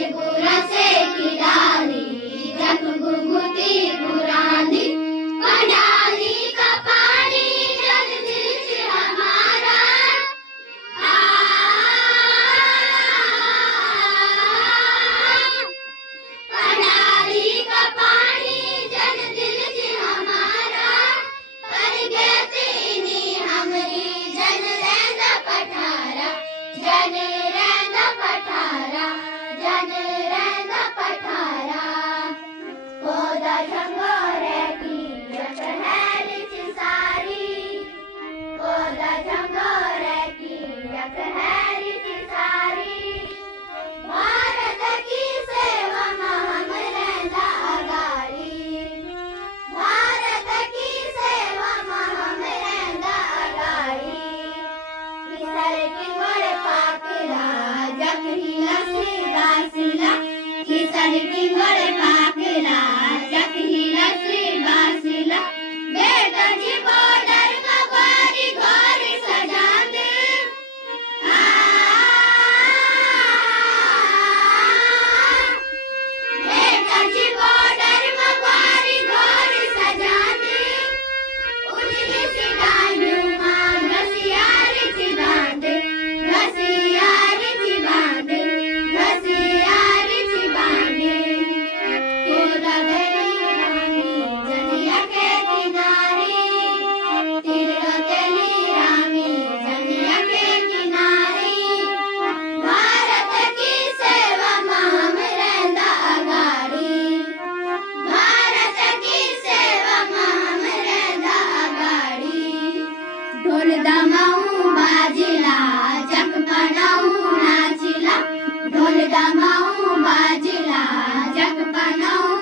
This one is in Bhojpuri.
गाजीपुरा से किलाली जग घुघुती पुरानी पंडाली का पानी जल दिल से हमारा पंडाली का पानी जल दिल से हमारा पर गए नहीं हमरी जन रहना पठारा जन रहना पठारा जन रहना पठारा पौधा झंगोरे की यकहैली सारी पौधा झंगोरे की यकहैली सारी भारत की सेवा में हम रहना अगाड़ी भारत की सेवा में हम रहना अगाड़ी किसर की बड़े पाकला जग ही लसी बासिला किसर की बड़े पाकला जग ही लसी बासिला बेटा जी बॉर्डर का बारी घर सजा दे बेटा जी बॉर्डर में बारी घर सजा दे उजली सी डालू मां घसियारी थी बांधे घसियारी थी बांधे घसियारी थी बांधे कोदा गली रानी जनिया के किनारे तिरलो तेली रानी जनिया के किनारे भारत की सेवा में हम रहना अगाड़ी भारत की सेवा में हम रहना अगाड़ी ढोल दमाऊ बाजिला जग पनाऊ नाचिला ढोल दमाऊ बाजिला जग पनाऊ